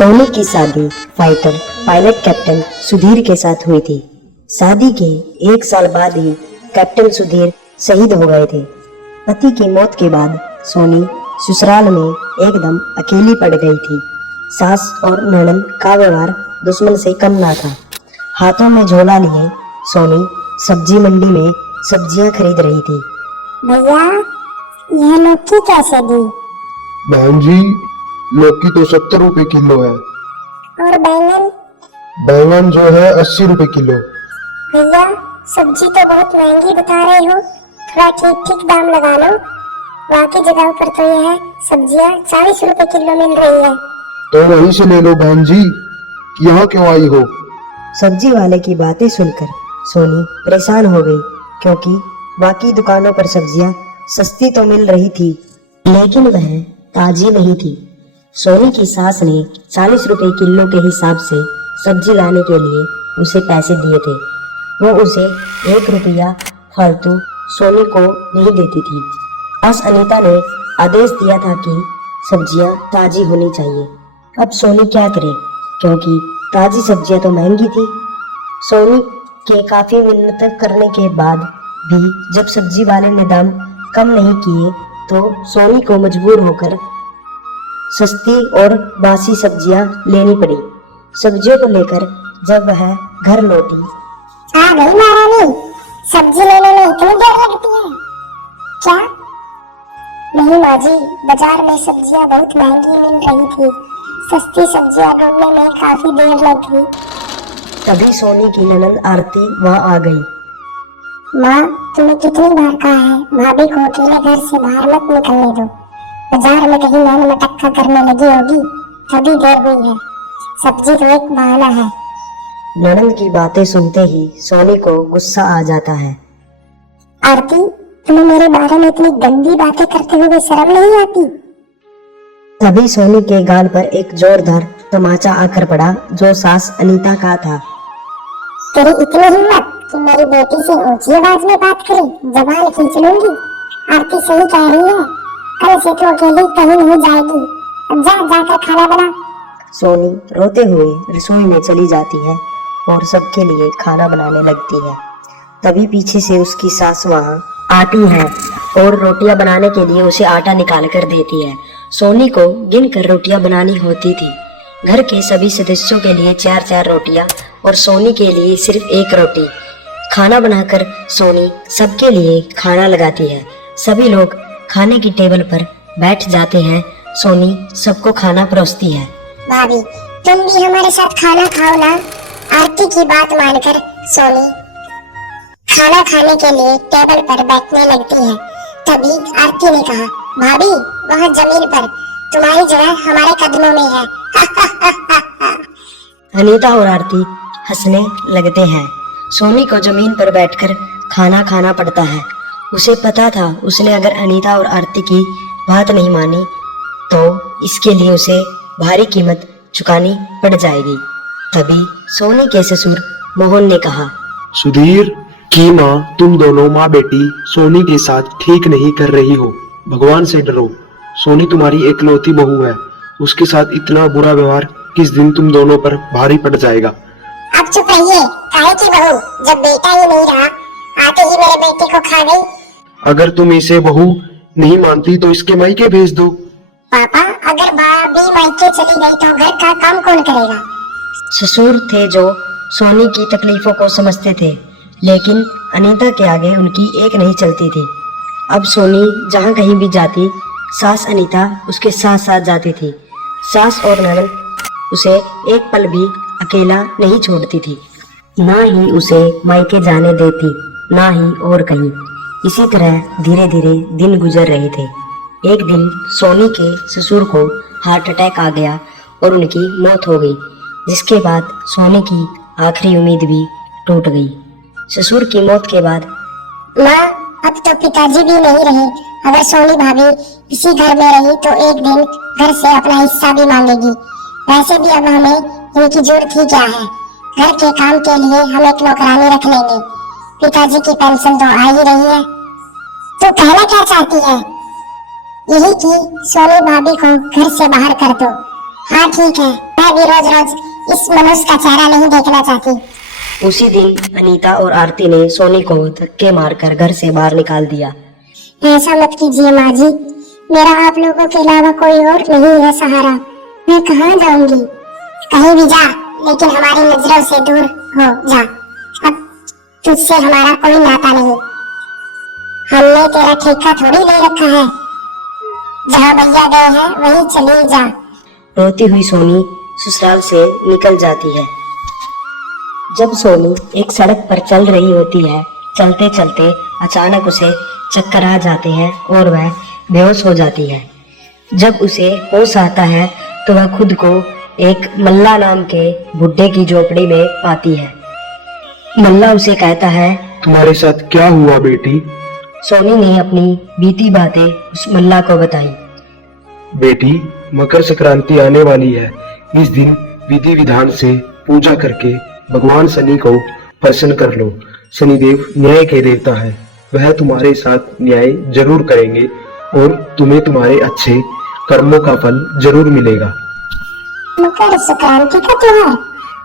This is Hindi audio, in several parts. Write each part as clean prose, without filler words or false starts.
सोनी की शादी फाइटर पायलट कैप्टन सुधीर के साथ हुई थी। शादी के 1 साल बाद ही कैप्टन सुधीर शहीद हो गए थे। पति की मौत के बाद सोनी ससुराल में एकदम अकेली पड़ गई थी। सास और ननद का व्यवहार दुश्मन से कम ना था। हाथों में झोला लिए सोनी सब्जी मंडी में सब्जियां खरीद रही थी। भैया, यह लौकी कैसे दी? बहन जी, लौकी तो 70 रुपए किलो है। और बैंगन? बैंगन जो है 80 रुपए किलो। भैया, सब्जी तो बहुत महंगी बता रहे हो, थोड़ा ठीक ठीक दाम लगा लो। बाकी जगह पर तो यह सब्जियां 40 रुपए किलो मिल रही है। तो वहीं से ले लो बहन जी, यहाँ क्यों आई हो? सब्जी वाले की बातें सुनकर सोनी परेशान हो गई, क्योंकि बाकी दुकानों पर सब्जियां सस्ती तो मिल रही थी, लेकिन वह ताजी नहीं थी। सोनी की सास ने 40 रुपए किलो के हिसाब से सब्जी लाने के लिए उसे पैसे दिए थे। वो उसे 1 रुपया फालतू सोनी को नहीं देती थी। सास अनीता ने आदेश दिया था कि सब्जियां ताजी होनी चाहिए। अब सोनी क्या करे, क्योंकि ताजी सब्जियां तो महंगी थी। सोनी के काफी मिन्नत करने के बाद भी जब सब्जी वाले ने दाम कम नहीं किए, तो सोनी को मजबूर होकर सस्ती और बासी सब्जियां लेनी पड़ी। सब्जियों को लेकर जब वह घर लौटी, आ गई महारानी, सब्जी लेने में इतनी देर लगती है क्या? नहीं माँ जी, बाजार में सब्जियां बहुत महंगी मिल रही थी, सस्ती सब्जियां ढूंढने में काफी देर लग गई। तभी सोनी की ननद आरती वहां आ गई। माँ, तुम्हें कितनी बार कहा है भाभी को अकेले घर से बाहर मत निकलने दो। बाजार में कहीं मैंने मटक्का करने लगी होगी, तभी देर हुई है। सब्जी तो एक बहाना है। ननद की बातें सुनते ही सोनी को गुस्सा आ जाता है। आरती, तुम्हें मेरे बारे में इतनी गंदी बातें करते हुए शर्म नहीं आती? तभी सोनी के गाल पर एक जोरदार तमाचा आकर पड़ा, जो सास अनीता का था। तेरी इतनी हिम्मत कि मेरी बेटी से ऊंची आवाज में बात करे, जबान खींच लूंगी। आरती सही कह रही है, कल से तो अकेली कहीं नहीं जाएगी। अब जा जाकर खाना बना। सोनी रोते हुए रसोई में चली जाती है और सबके लिए खाना बनाने लगती है। तभी पीछे से उसकी सास वहां आती है और रोटियां बनाने के लिए उसे आटा निकाल कर देती है। सोनी को गिन कर रोटियां बनानी होती थी। घर के सभी सदस्यों के लिए 4-4 रोटियां और सोनी के लिए सिर्फ 1 रोटी। खाना बनाकर सोनी सबके लिए खाना लगाती है। सभी लोग खाने की टेबल पर बैठ जाते हैं। सोनी सबको खाना परोसती है। भाभी, तुम भी हमारे साथ खाना खाओ ना। आरती की बात मानकर सोनी खाना खाने के लिए टेबल पर बैठने लगती है। तभी आरती ने कहा, भाभी, वहाँ जमीन पर तुम्हारी जगह हमारे कदमों में है। अनीता और आरती हंसने लगते हैं। सोनी को जमीन पर बैठकर खाना खाना पड़ता है। उसे पता था, उसने अगर अनीता और आरती की बात नहीं मानी तो इसके लिए उसे भारी कीमत चुकानी पड़ जाएगी। तभी सोनी के ससुर मोहन ने कहा, सुधीर की माँ, तुम दोनों माँ बेटी सोनी के साथ ठीक नहीं कर रही हो। भगवान से डरो। सोनी तुम्हारी एकलौती बहू है, उसके साथ इतना बुरा व्यवहार किस दिन तुम दोनों पर भारी पड़ जाएगा। अब चुप रहिए, काहे की बहू, जब बेटा ही नहीं रहा, आते ही मेरे बेटे को खा गई। अगर तुम इसे बहू नहीं मानती तो इसके मायके भेज दो। पापा, अगर भाभी मायके चली गई तो घर का काम कौन करेगा? ससुर थे जो सोनी की तकलीफों को समझते थे, लेकिन अनीता के आगे उनकी एक नहीं चलती थी। अब सोनी जहाँ कहीं भी जाती, सास अनीता उसके साथ साथ जाती थी। सास और ननद उसे एक पल भी अकेला नहीं छोड़ती थी। ना ही उसे मायके जाने देती, ना ही और कहीं। इसी तरह धीरे धीरे दिन गुजर रहे थे। एक दिन सोनी के ससुर को हार्ट अटैक आ गया और उनकी मौत हो गई, जिसके बाद सोनी की आखिरी उम्मीद भी टूट गई। ससुर की मौत के बाद माँ, अब तो पिताजी भी नहीं रहे। अगर सोनी भाभी इसी घर में रही तो एक दिन घर से अपना हिस्सा भी मांगेगी। वैसे भी अब हमें इनकी जरूरत ही क्या है। घर के काम के लिए हम एक नौकरानी रख लेंगे। पिताजी की पेंशन तो आ ही रही है। तो कहना क्या चाहती है? यही कि सोनी भाभी को घर से बाहर कर दो। हाँ ठीक है, मैं भी रोज रोज इस मनुष्य का चेहरा नहीं देखना चाहती। उसी दिन अनीता और आरती ने सोनी को धक्के मारकर घर से बाहर निकाल दिया। ऐसा मत कीजिए माँ जी, मेरा आप लोगों के अलावा कोई और नहीं है सहारा। मैं कहाँ जाऊंगी? कहीं भी जा, लेकिन हमारी नजरों से दूर हो जा। अब तुझसे हमारा कोई नाता नहीं। हमने तेरा ठेका थोड़ी ले रखा है। जहाँ भैया गए हैं वहीं चली जा। रोती हुई सोनी ससुराल से निकल जाती है। जब सोनी एक सड़क पर चल रही होती है, चलते चलते अचानक उसे चक्कर आ जाते हैं और वह बेहोश हो जाती है। जब उसे होश आता है तो वह खुद को एक मल्ला नाम के बुड्ढे की झोपड़ी में पाती है। मल्ला उसे कहता है, तुम्हारे साथ क्या हुआ बेटी? सोनी ने अपनी बीती बातें उस मल्ला को बताई। बेटी, मकर संक्रांति आने वाली है। इस दिन विधि विधान से पूजा करके भगवान शनि को प्रसन्न कर लो। शनिदेव न्याय के देवता है, वह तुम्हारे साथ न्याय जरूर करेंगे और तुम्हें तुम्हारे अच्छे कर्मों का फल जरूर मिलेगा। मकर संक्रांति का त्योहार?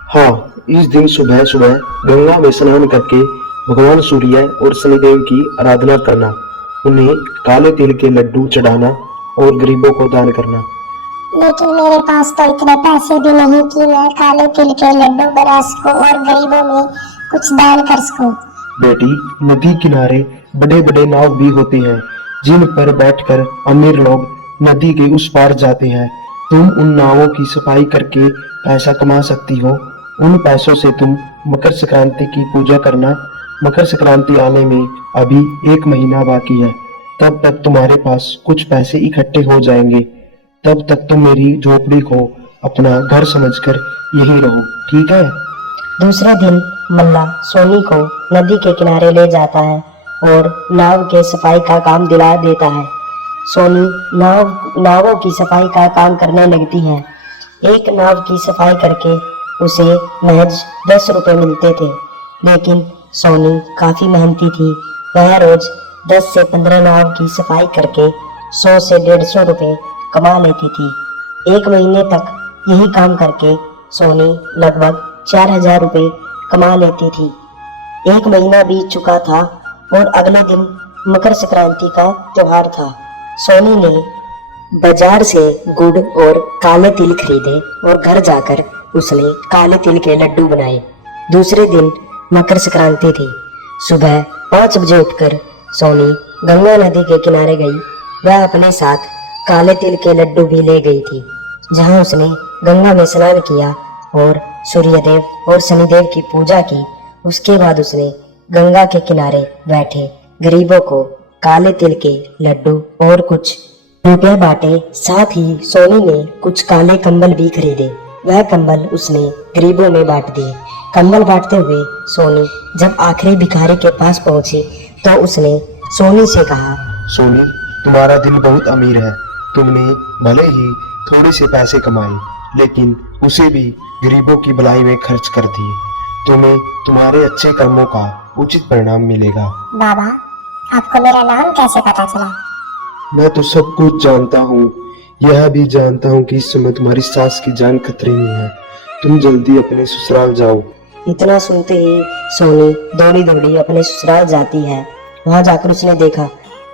हाँ, इस दिन सुबह सुबह गंगा में स्नान करके भगवान सूर्य और शनिदेव की आराधना करना, उन्हें काले तिल के लड्डू चढ़ाना और गरीबों को दान करना। लेकिन मेरे पास तो इतने पैसे भी नहीं कि मैं काले तिल के लड्डू बना सकूं और गरीबों में कुछ दान कर सकूं। बेटी, नदी किनारे बड़े बड़े नाव भी होते हैं जिन पर बैठकर अमीर लोग नदी के उस पार जाते हैं। तुम उन नावों की सफाई करके पैसा कमा सकती हो। उन पैसों से तुम मकर संक्रांति की पूजा करना। मकर संक्रांति आने में अभी 1 महीना बाकी है, तब तक तुम्हारे पास कुछ पैसे इकट्ठे हो जाएंगे। तब तक तुम मेरी झोपड़ी को अपना घर समझकर यहीं रहो, ठीक है? दूसरे दिन मल्ला सोनी को नदी के किनारे ले जाता है और नाव के सफाई का काम दिला देता है। सोनी नावों की सफाई का काम करने लगती है। एक नाव की सफाई करके उसे महज 10 रुपए मिलते थे, लेकिन सोनी काफी मेहनती थी। वह रोज 10 से 15 नाव की सफाई करके 100 से 150 रुपए कमा लेती थी। 1 महीने तक यही काम करके सोनी लगभग 4000 रुपए कमा लेती थी। 1 महीना बीत चुका था और अगले दिन मकर संक्रांति का त्योहार था। सोनी ने बाजार से गुड़ और काले तिल खरीदे और घर जाकर उसने काले तिल के लड्डू बनाए। दूसरे दिन मकर संक्रांति थी। सुबह 5 बजे उठकर सोनी गंगा नदी के किनारे गई। वह अपने साथ काले तिल के लड्डू भी ले गई थी, जहां उसने गंगा में स्नान किया और सूर्यदेव और शनिदेव की पूजा की। उसके बाद उसने गंगा के किनारे बैठे गरीबों को काले तिल के लड्डू और कुछ रुपए बांटे। साथ ही सोनी ने कुछ काले कंबल भी खरीदे। वह कंबल उसने गरीबों में बांट दिए। कंबल बांटते हुए सोनी जब आखिरी भिखारी के पास पहुंची तो उसने सोनी से कहा, सोनी, तुम्हारा दिल बहुत अमीर है। तुमने भले ही थोड़े से पैसे कमाए, लेकिन उसे भी गरीबों की भलाई में खर्च कर दिए। तुम्हें तुम्हारे अच्छे कर्मों का उचित परिणाम मिलेगा। बाबा, आपको मेरा नाम कैसे पता चला? मैं तो सब कुछ जानता हूँ। यह भी जानता हूँ कि इस समय तुम्हारी सास की जान खतरे में है। तुम जल्दी अपने ससुराल जाओ। इतना सुनते ही सोनी दौड़ी दौड़ी अपने ससुराल जाती है। वहां जाकर उसने देखा,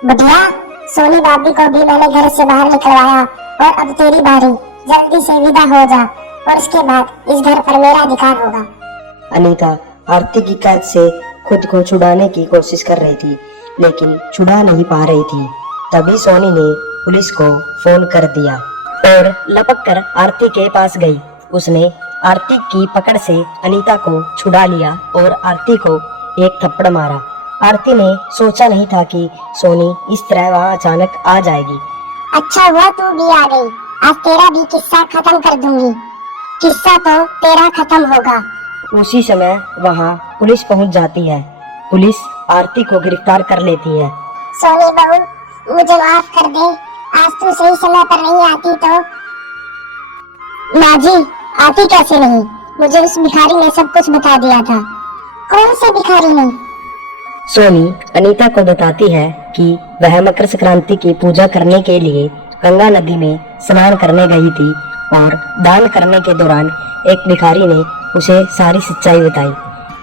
बुढ़िया, सोनी भाभी को भी मैंने घर से बाहर निकलवाया और अब तेरी बारी। जल्दी से विदा हो जा और उसके बाद इस घर पर मेरा अधिकार होगा। अनीता आरती की कैद से खुद को छुड़ाने की कोशिश कर रही थी, लेकिन छुड़ा नहीं पा रही थी। तभी सोनी ने पुलिस को फोन कर दिया और लपक कर आरती के पास गई। उसने आरती की पकड़ से अनीता को छुड़ा लिया और आरती को एक थप्पड़ मारा। आरती ने सोचा नहीं था कि सोनी इस तरह वहाँ अचानक आ जाएगी। अच्छा हुआ तू भी आ गई। आज तेरा भी किस्सा खत्म कर दूंगी। किस्सा तो तेरा खत्म होगा। उसी समय वहाँ पुलिस पहुँच जाती है। पुलिस आरती को गिरफ्तार कर लेती है। सोनी बहू, मुझे माफ कर दे। आज तू सही समय पर नहीं आती तो। माँ जी, आती कैसे नहीं? मुझे उस भिखारी ने सब कुछ बता दिया था। कौन से भिखारी ने? सोनी अनीता को बताती है कि वह मकर संक्रांति की पूजा करने के लिए गंगा नदी में स्नान करने गई थी और दान करने के दौरान एक भिखारी ने उसे सारी सच्चाई बताई।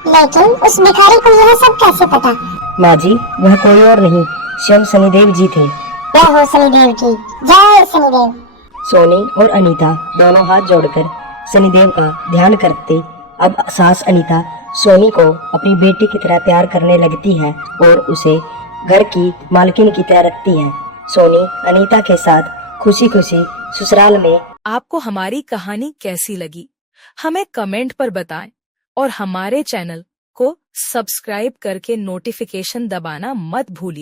लेकिन उस भिखारी को यह सब कैसे पता? माँ जी, वह कोई और नहीं, स्वयं शनिदेव जी थे। जय हो शनिदेव की, जय शनिदेव। सोनी और अनीता दोनों हाथ जोड़कर शनिदेव का ध्यान करते। अब सास अनीता सोनी को अपनी बेटी की तरह प्यार करने लगती है और उसे घर की मालकिन की तरह रखती है। सोनी अनीता के साथ खुशी खुशी ससुराल में। आपको हमारी कहानी कैसी लगी हमें कमेंट पर बताएं और हमारे चैनल को सब्सक्राइब करके नोटिफिकेशन दबाना मत भूलिए।